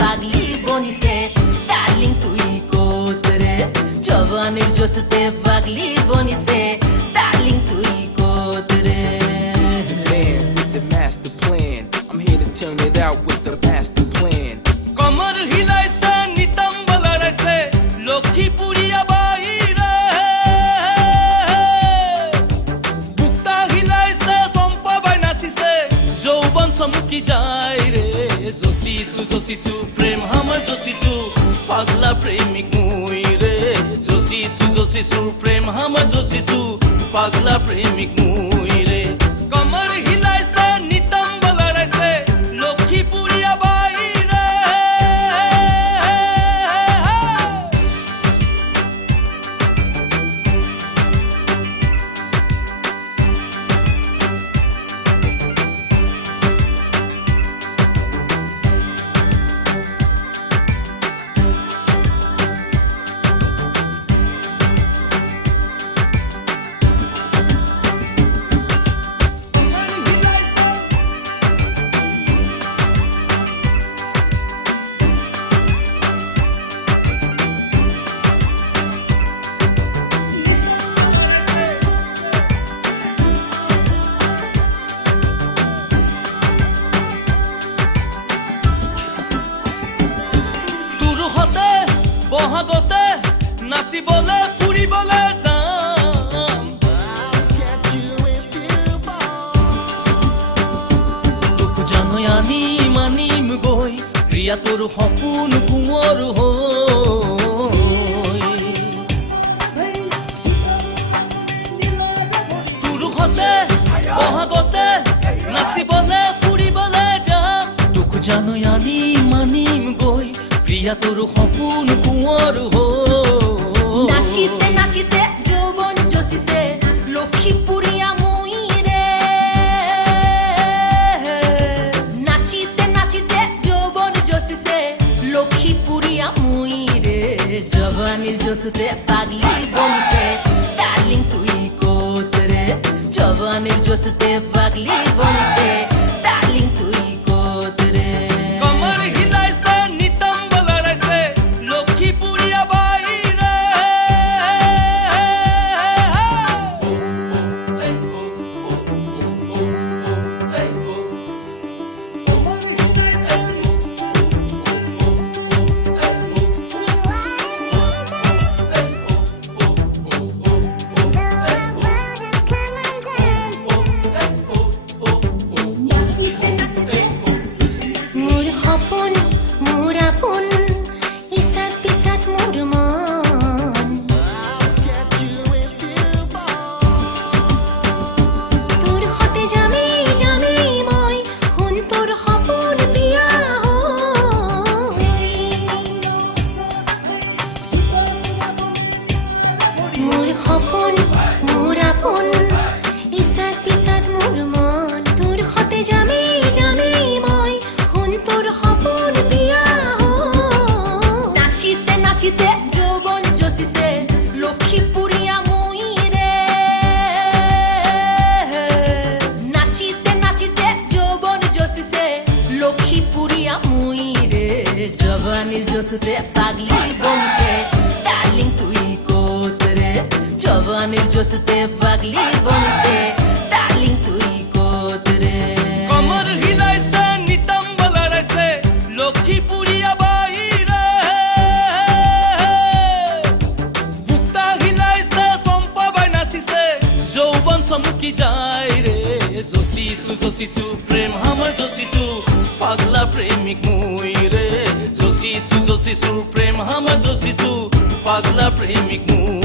পাগলি বনিছে ডার্লিং তুই কোত রে জওয়ানির জোশতে পাগলি বনিছে ডার্লিং তুই কোত রে Man with the master plan, I'm here to turn it out with the master plan. কমর হিলাইছে নিতম্বল রাইছে লক্ষ্মীপুরিয়া বাইরে বুকটা হিলাইছে সম্পা বাই নাচিছে যৌবন চমকি যায় রে জসিসু প্রেম হামার জসিসু পাগলা প্রেমিক মুই রে জসিসু প্রেম হামার জসিসু পাগলা প্রেমিক মুই রে কমর হিলাইছে নিতম্বল রাইছে লক্ষ্মীপুরিয়া বাইরে বহাগতে নাচিবলে ফুৰিবলে যাম তোক জানৈ আনি মানিম গৈ প্ৰিয়া তোৰ সপোন কোঁৱৰ হৈ তোৰ সতে বহাগতে নাচিবলে ফুৰিবলে যাম তোক জানৈ আনি মানিম গৈ প্ৰিয়া তোৰ সপোন কুঁৱৰ নাচিতে নাচিতে যৌবন জসিছে লক্ষ্মীপুরিয়া মুই রে নাচিতে নাচিতে যৌবন জসিছে লক্ষ্মীপুরিয়া মুই রে জওয়ানির জোশতে পাগলি বনিছে ডার্লিং তুই কোত রে জওয়ানির জোশতে পাগলি বনিছে ডার্লিং তুই কোত রে কমর হিলাইছে নিতম্বল রাইছে লক্ষ্মীপুরিয়া বাইরে মোর সপোন মোর আপোন ইসাত পিসাত মোর মন তোর হতে যামি যামি মই শুন তোর সপোন বিয়া মোর সপোন মোর আপোন ইসাত পিসাত মোর মন তোর হতে যামি যামি মই শুন তোর সপোন বিয়া নাচিতে নাচিতে যৌবন জসিছে লক্ষ্মীপুরিয়া মুই রে নাচিতে নাচিতে যৌবন জসিছে লক্ষ্মীপুরিয়া মুই রে জওয়ানির জোশতে পাগলি বনিছে ডার্লিং তুই কোত রে জওয়ানির জোশতে পাগলি বনিছে ডার্লিং তুই কোত রে কমর হিলাইছে নিতম্বল রাইছে লক্ষ্মীপুরিয়া বাইরে বুকটা হিলাইছে সম্পা বাই নাচিছে যৌবন চমকি যায় রে জসিসু প্রেম হামার জসিসু পাগলা প্রেমিক মুই রে জসিসু প্রেম হামার জসিসু প্ৰেমিক মোৰ